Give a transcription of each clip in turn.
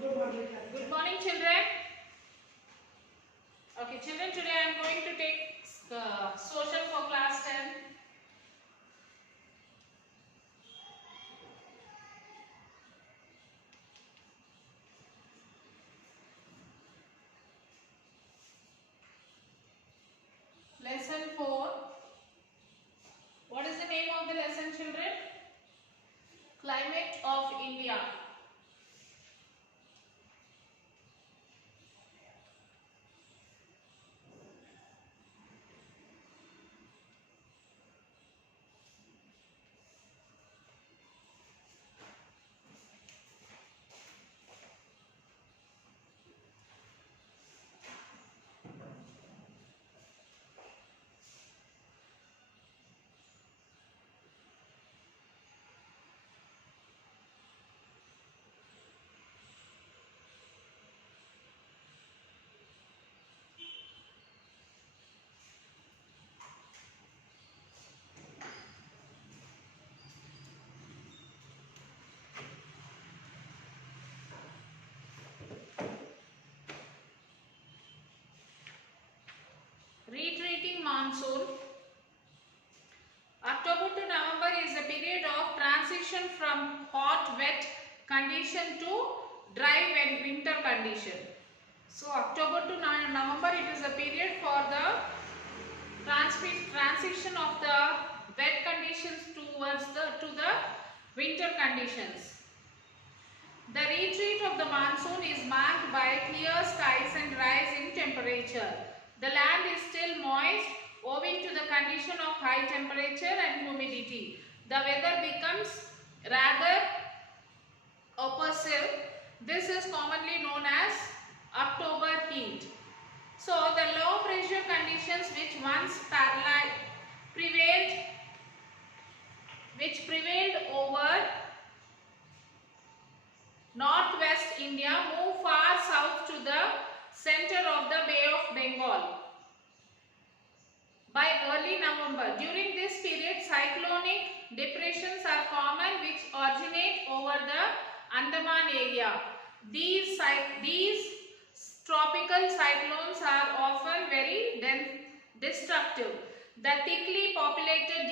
Good morning, children. Okay, children, today I am going to take social for class 10. Lesson 4. What is the name of the lesson, children? Climate of India. Retreating monsoon. October to November is a period of transition from hot, wet condition to dry and winter condition. So October to November, it is a period for the transition of the wet conditions to the winter conditions. The retreat of the monsoon is marked by clear skies and rise in temperature. The land is still moist owing to the condition of high temperature and humidity. The weather becomes rather oppressive. This is commonly known as October heat. So the low pressure conditions which once prevailed over northwest India move far south to the center of the Bay of Bengal by early November. During this period, cyclonic depressions are common which originate over the Andaman area. These tropical cyclones are often very destructive. The thickly populated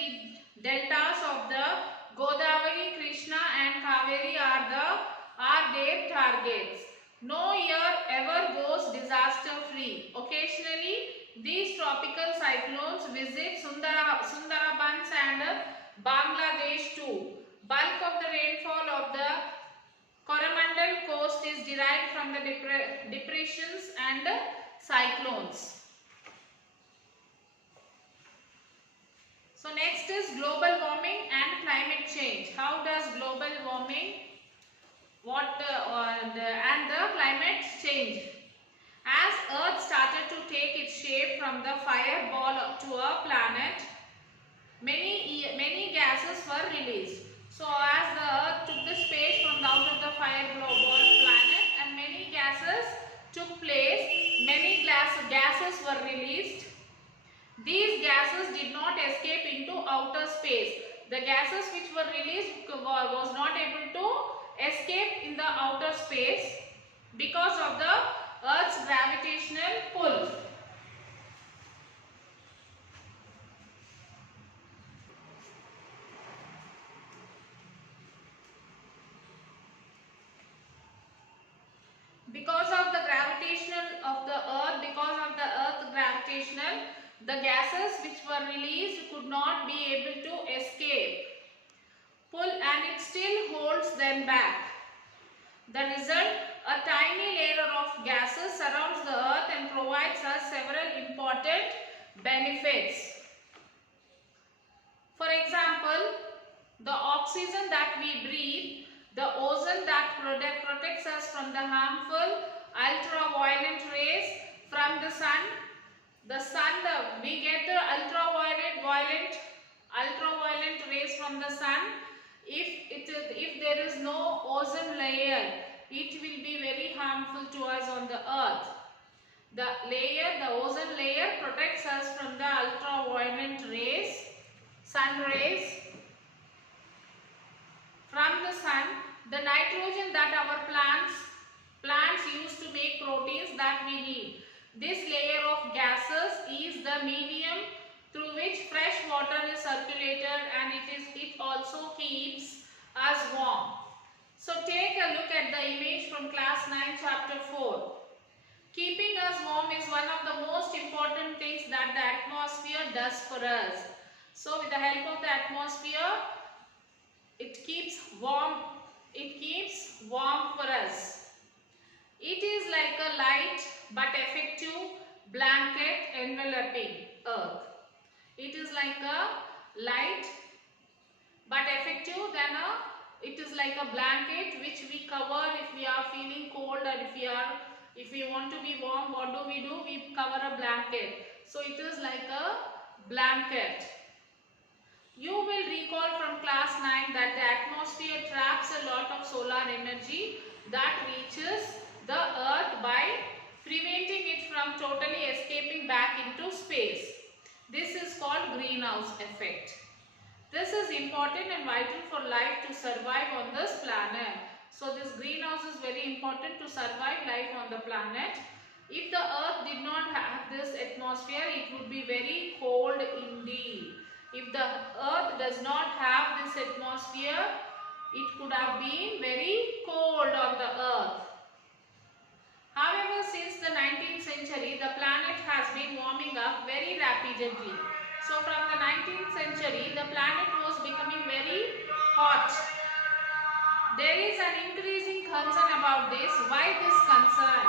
deltas of the Godavari, Krishna and Kaveri are their targets. No year ever goes disaster free. Occasionally, these tropical cyclones visit Sundarbans and Bangladesh too. Bulk of the rainfall of the Coromandel coast is derived from the depressions and cyclones. So next is global warming and climate change. How does global warming and the climate change? As Earth started to take its shape from the fireball to a planet, many gases were released. So as the Earth took the space from out of the fireball planet and many gases took place, many gases were released. These gases did not escape into outer space. The gases which were released was not able to escape in the outer space because of the Earth's gravitational pull. Because of the Earth gravitational, the gases which were released could not be able to escape, pull, and it still holds them back. The result, a tiny layer of gases surrounds the Earth and provides us several important benefits. For example, the oxygen that we breathe, the ozone that protects us from the harmful ultraviolet rays from the sun. We get the ultraviolet rays from the sun. If there is no ozone layer, it will be very harmful to us on the earth. The ozone layer protects us from the ultraviolet rays, sun rays from the sun. The nitrogen that our plants plants use to make proteins that we need. This layer of gases is the medium through which fresh water is circulated, and it also keeps us warm. So take a look at the image from class 9 chapter 4. Keeping us warm is one of the most important things that the atmosphere does for us. So with the help of the atmosphere, it keeps warm for us. It is like a light but effective blanket enveloping earth. It is like a light but effective than it is like a blanket which we cover if we are feeling cold, or if we want to be warm. What do? We cover a blanket. So it is like a blanket. You will recall from class 9 that the atmosphere traps a lot of solar energy that reaches the earth by preventing it from totally escaping back into space. This is called greenhouse effect. This is important and vital for life to survive on this planet. So this greenhouse is very important to survive life on the planet. If the earth did not have this atmosphere, it would be very cold indeed. If the earth does not have this atmosphere, it could have been very cold on the earth. However, since the 19th century, the planet has been warming up very rapidly. So from the 19th century, the planet was becoming very hot. There is an increasing concern about this. Why this concern?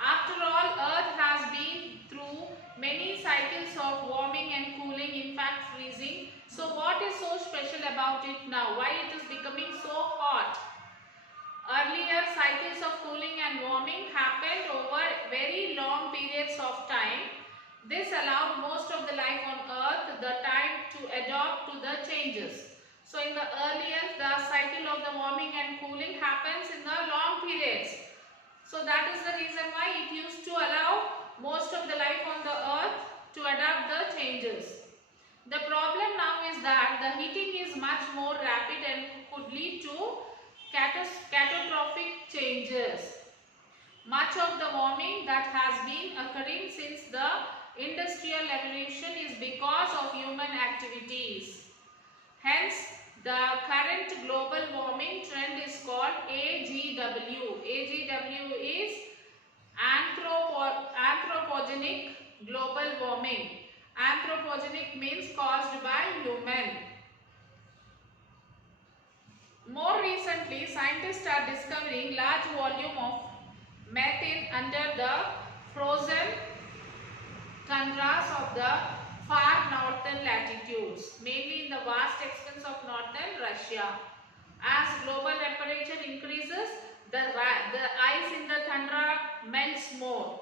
After all, Earth has been through many cycles of warming and cooling, in fact freezing. So what is so special about it now? Why it is becoming so hot? Earlier cycles of cooling and warming happened over very long periods of time. This allowed most of the life on Earth the time to adapt to the changes. So in the earlier, the cycle of the warming and cooling happens in the long periods. So that is the reason why it used to allow most of the life on the Earth to adapt the changes. The problem now is that the heating is much more rapid and could lead to catastrophic changes. Much of the warming that has been occurring since the industrial revolution is because of human activities. Hence, the current global warming trend is called AGW. AGW is anthropogenic global warming. Anthropogenic means caused by human. More recently, scientists are discovering large volume of methane under the frozen tundras of the far northern latitudes, mainly in the vast expanse of northern Russia. As global temperature increases, the ice in the tundra melts more.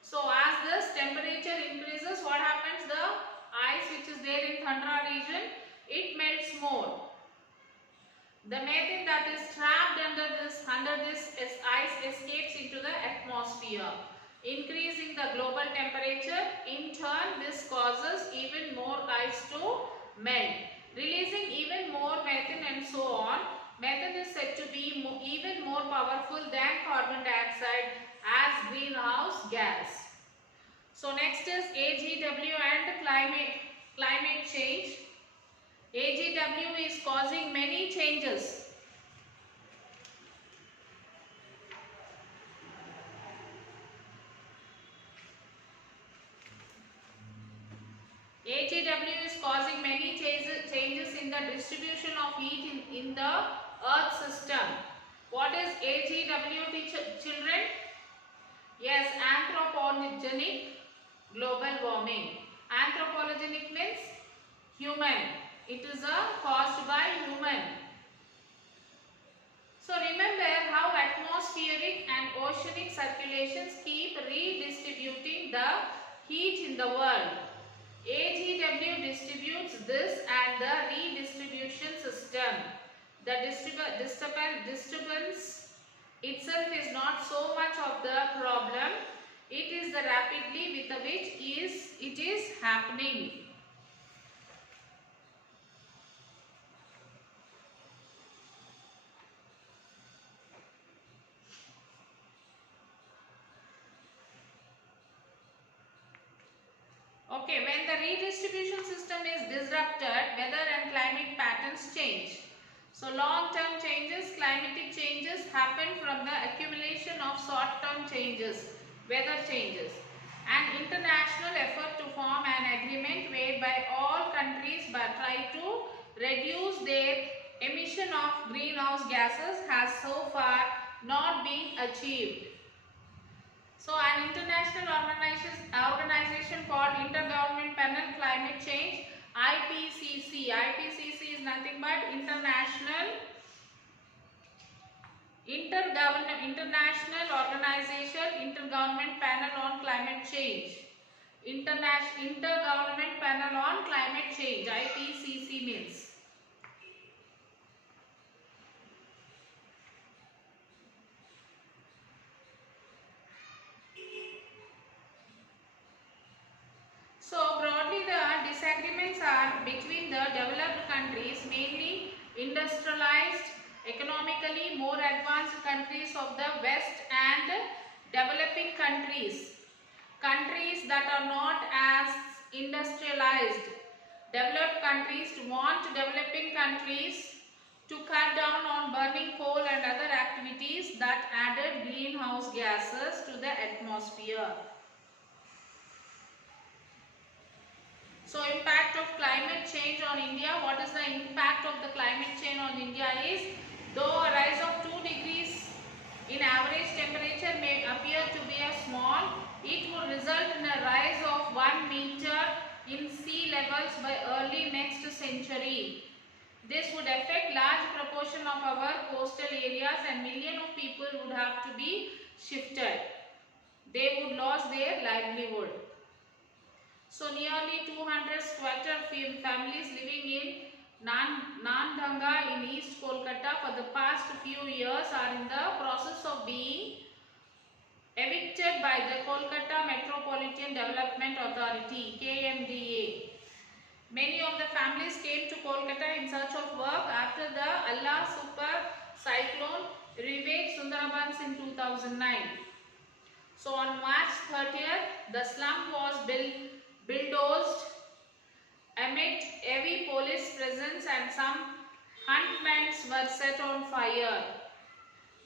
So as this temperature increases, what happens? The ice which is there in tundra region, it melts more. The methane that is trapped under this ice escapes into the atmosphere, increasing the global temperature. In turn, this causes even more ice to melt, releasing even more methane and so on. Methane is said to be even more powerful than carbon dioxide as greenhouse gas. So next is AGW and climate change. AGW is causing many changes. AGW is causing many changes in the distribution of heat in the Earth system. What is AGW, children? Yes, anthropogenic global warming. Anthropogenic means human. It is caused by human. So remember how atmospheric and oceanic circulations keep redistributing the heat in the world. AGW distributes this and the redistribution system. The disturbance itself is not so much of the problem. It is the rapidly with which it is happening. Okay, when the redistribution system is disrupted, weather and climate patterns change. So long-term changes, climatic changes happen from the accumulation of short-term changes, weather changes. An international effort to form an agreement whereby all countries but try to reduce their emission of greenhouse gases has so far not been achieved. So an international organization called Intergovernment Panel Climate Change, IPCC. IPCC is nothing but International Organization, Intergovernment Panel on Climate Change. Intergovernment Panel on Climate Change, IPCC means. So broadly the disagreements are between the developed countries, mainly industrialized, economically more advanced countries of the West, and developing countries. Countries that are not as industrialized. Developed countries want developing countries to cut down on burning coal and other activities that added greenhouse gases to the atmosphere. So impact of climate change on India. What is the impact of the climate change on India is, though a rise of 2 degrees in average temperature may appear to be a small, it would result in a rise of 1 meter in sea levels by early next century. This would affect large proportion of our coastal areas and millions of people would have to be shifted. They would lose their livelihood. So nearly 200 squatter families living in Nandanga in East Kolkata for the past few years are in the process of being evicted by the Kolkata Metropolitan Development Authority, KMDA. Many of the families came to Kolkata in search of work after the Allah super cyclone ravaged Sundarbans in 2009. So on March 30th, the slum was bulldozed amid heavy police presence and some huntments were set on fire.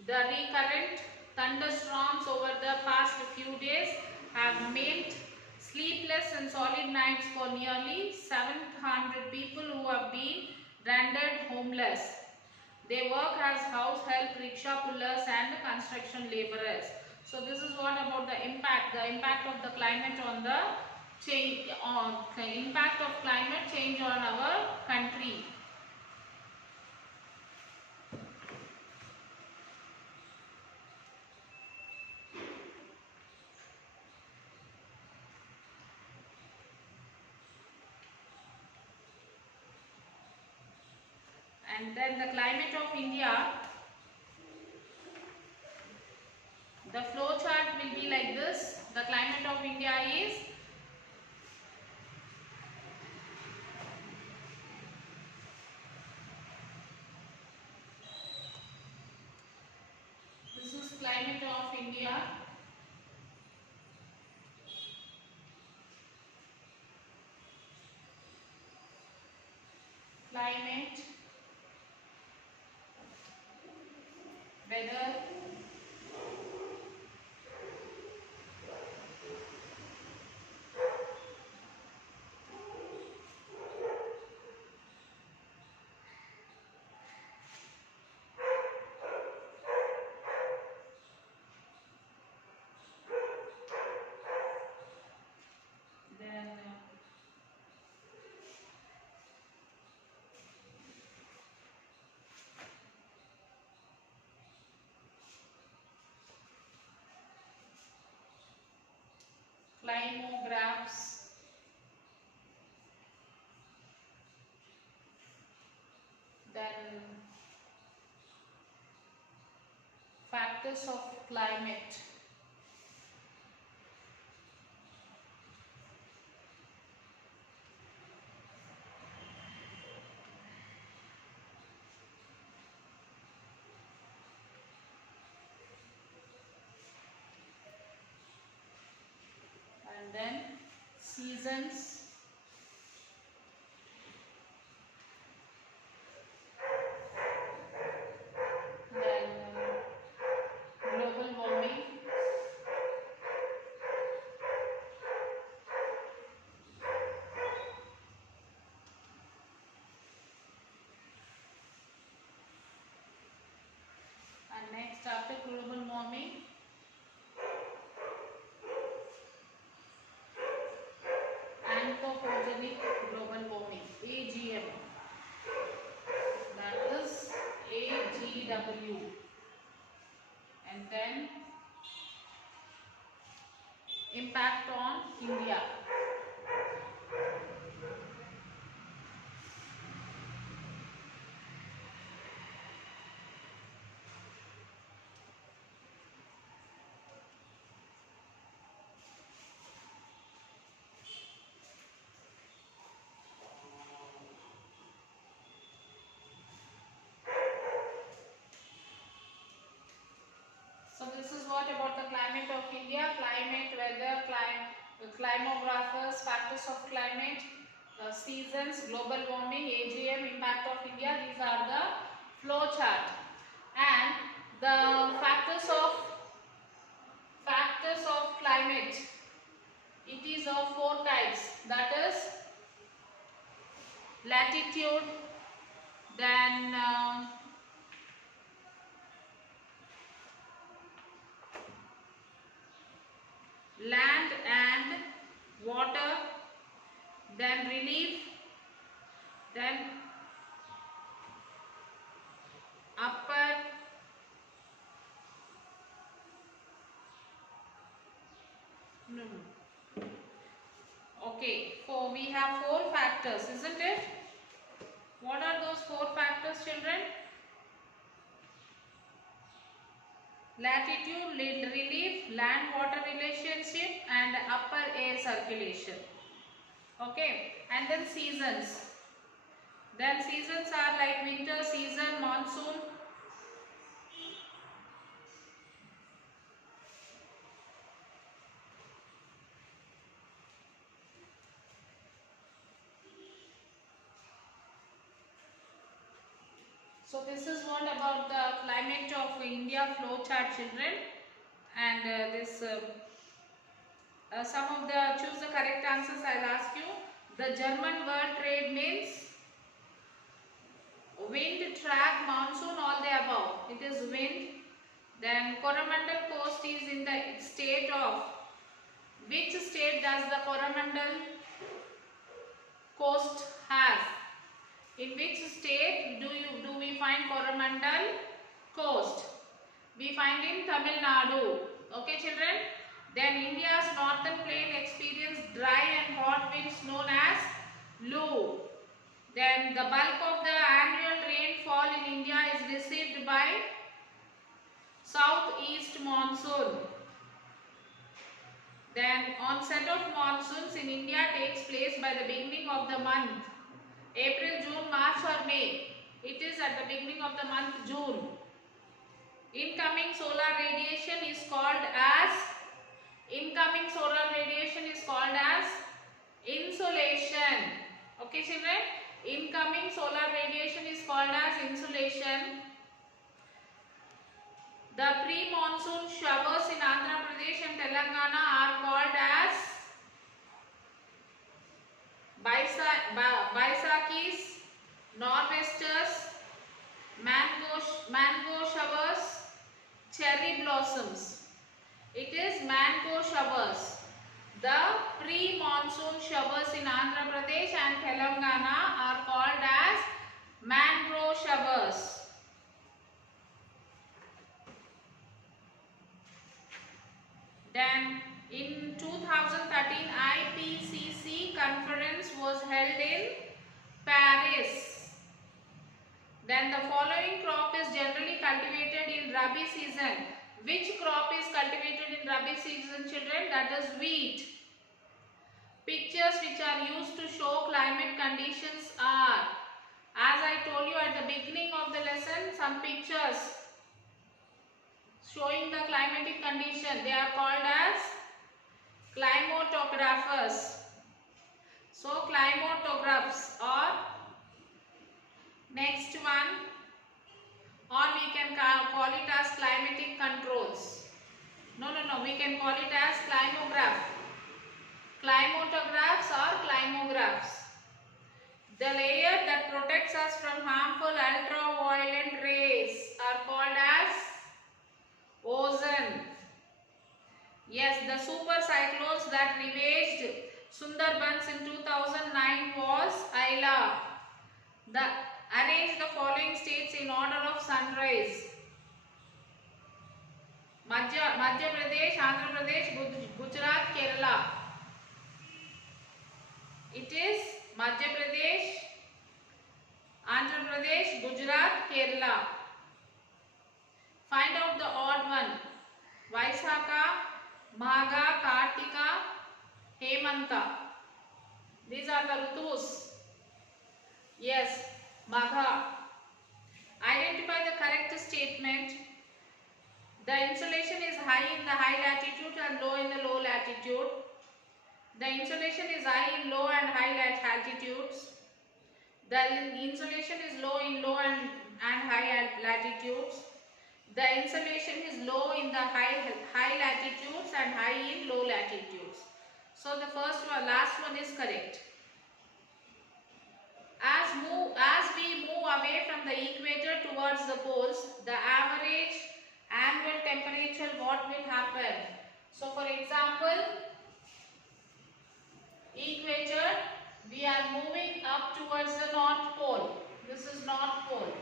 The recurrent thunderstorms over the past few days have meant sleepless and solid nights for nearly 700 people who have been rendered homeless. They work as house help, rickshaw pullers and construction laborers. So this is what about the impact of the climate on the change, on the impact of climate change on our country. And then the climate of India, the flow chart will be like this. The climate of India is this is climate of India. Climate, weather, then climographs, then factors of climate. And then seasons. seasons, then global warming, and next after global warming, anthropogenic global warming, AGM, that is AGW, and then impact on India. So this is what about the climate of India, climate, weather, climographers, factors of climate, seasons, global warming, AGM, impact of India. These are the flow chart. And the factors of climate, it is of 4 types, that is latitude, then land and water, then relief, then upper, no, okay, we have 4 factors, isn't it? What are those 4 factors, children? Latitude, relief, land water relationship, and upper air circulation. Okay, and then seasons. Then seasons are like winter season, monsoon. So this is what about the climate of India flow chart, children. And some of the choose the correct answers I'll ask you. The German word trade means wind, track, monsoon, all the above. It is wind. Then Coromandel coast is in the state of, which state does the Coromandel coast have? In which state do we find Coromandel coast? We find in Tamil Nadu. Okay, children. Then India's northern plain experiences dry and hot winds known as Lu. Then the bulk of the annual rainfall in India is received by southeast monsoon. Then onset of monsoons in India takes place by the beginning of the month. April, June, March or May. It is at the beginning of the month June. Incoming solar radiation is called as insolation. Okay, children? Incoming solar radiation is called as insolation. The pre-monsoon showers in Andhra Pradesh and Telangana are called as Baisakis, nor'westers, mango showers, cherry blossoms. It is mango showers. The pre-monsoon showers in Andhra Pradesh and Telangana are called as mango showers. Then in 2013 IPCC conference was held in Paris. Then the following crop is generally cultivated in Rabi season. Which crop is cultivated in Rabi season, children? That is wheat. Pictures which are used to show climate conditions are, as I told you at the beginning of the lesson, some pictures showing the climatic condition. They are called as climatographers. So climatographs, or next one, or we can call it as climatic controls. No, we can call it as climograph. Climatographs or climographs. The layer that protects us from harmful ultraviolet rays are called as ozone. Yes, the super cyclones that ravaged Sundarbans in 2009 was Aila. Arrange the following states in order of sunrise. Madhya Pradesh, Andhra Pradesh, Gujarat, Kerala. It is Madhya Pradesh, Andhra Pradesh, Gujarat, Kerala. Find out the odd one. Vaisakha, Magha, Kartika, Hemanta. These are the Ritus. Yes, Magha. Identify the correct statement. The insolation is high in the high latitude and low in the low latitude. The insolation is high in low and high altitudes. The insolation is low in low and high latitudes. The insolation is low in the high latitudes and high in low latitudes. So the last one is correct. As we move away from the equator towards the poles, the average annual temperature, what will happen? So for example, equator, we are moving up towards the North Pole. This is North Pole.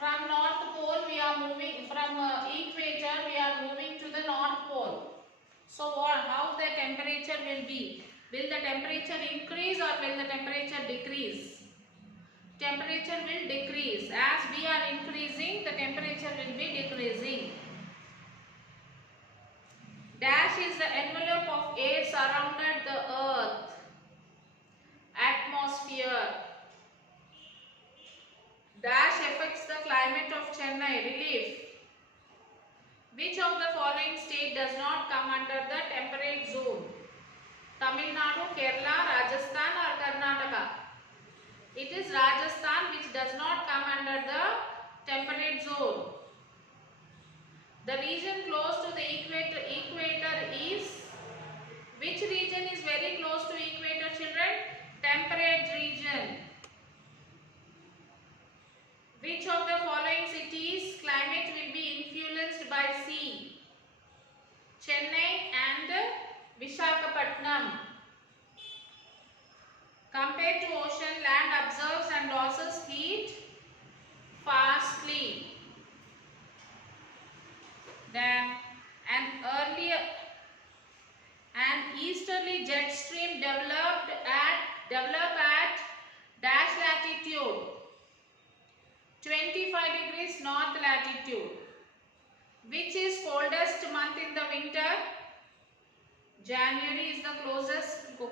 From North Pole we are moving, from equator we are moving to the North Pole. So how the temperature will be? Will the temperature increase or will the temperature decrease? Temperature will decrease. As we are increasing, the temperature will be decreasing. Dash is the envelope of air surrounded the earth. Atmosphere. Dash affects the climate of Chennai. Relief. Which of the following state does not come under the temperate zone? Tamil Nadu, Kerala, Rajasthan or Karnataka? It is Rajasthan which does not come under the temperate zone. The region close to the equator is, which region is very close to equator, children? Temperate region. Which of the following cities climate will be influenced by sea? Chennai and Visakhapatnam. Compared to ocean, land absorbs and loses heat fastly. Then an easterly jet stream develop at dash latitude, 25 degrees north latitude. Which is coldest month in the winter? January is the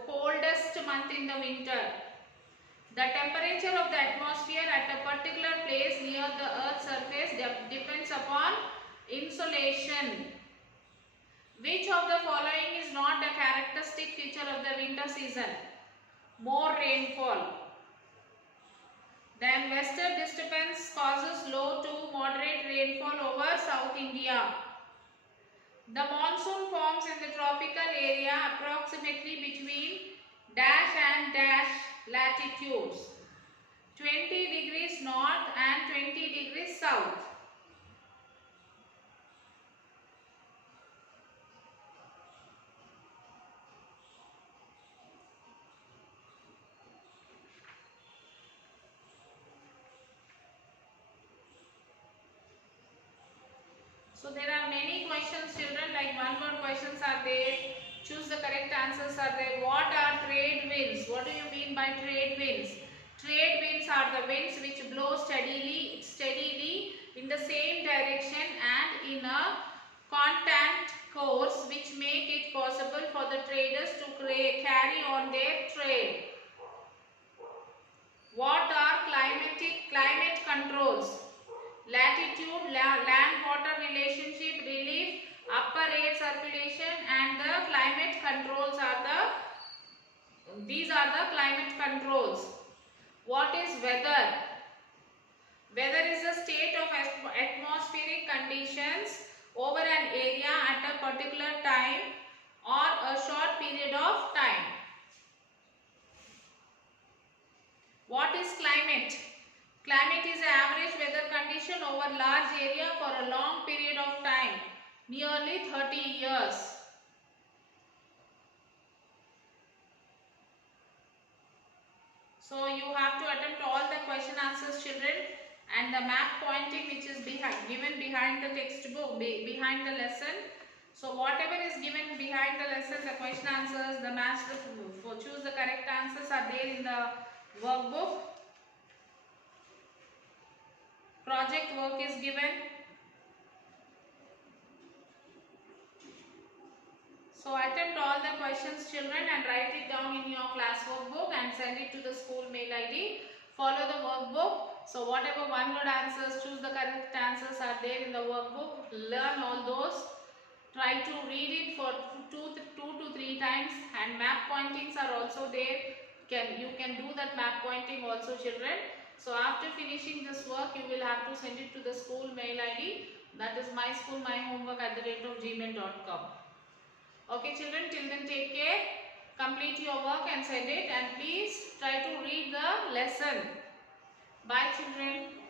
coldest month in the winter. The temperature of the atmosphere at a particular place near the Earth's surface depends upon insolation. Which of the following is not a characteristic feature of the winter season? More rainfall. Then western disturbance causes low to moderate rainfall over South India. The monsoon forms in the tropical area approximately between dash and dash latitudes, 20 degrees north and 20 degrees south. So there are many questions, children, like one word questions are there. Choose the correct answers are there. What are trade winds? What do you mean by trade winds? Trade winds are the winds which blow steadily in the same direction and in a constant course, which make it possible for the traders to carry on their trade. What are climate controls? Latitude, land-water relationship, relief, upper air circulation and the climate controls are these are the climate controls. What is weather? Weather is a state of atmospheric conditions over an area at a particular time or a short period of time. What is climate? Climate is an average weather condition over large area for a long period of time, nearly 30 years. So you have to attempt all the question answers, children, and the map pointing which is given behind the textbook, behind the lesson. So whatever is given behind the lesson, the question answers, the maps for choose the correct answers are there in the workbook. Project work is given. So attempt all the questions, children, and write it down in your class workbook and send it to the school mail ID. Follow the workbook. So whatever one word answers, choose the correct answers are there in the workbook. Learn all those. Try to read it for two to three times, and map pointings are also there. You can do that map pointing also, children. So after finishing this work, you will have to send it to the school mail ID. That is myschoolmyhomework@gmail.com. Okay, children, till then take care. Complete your work and send it, and please try to read the lesson. Bye, children.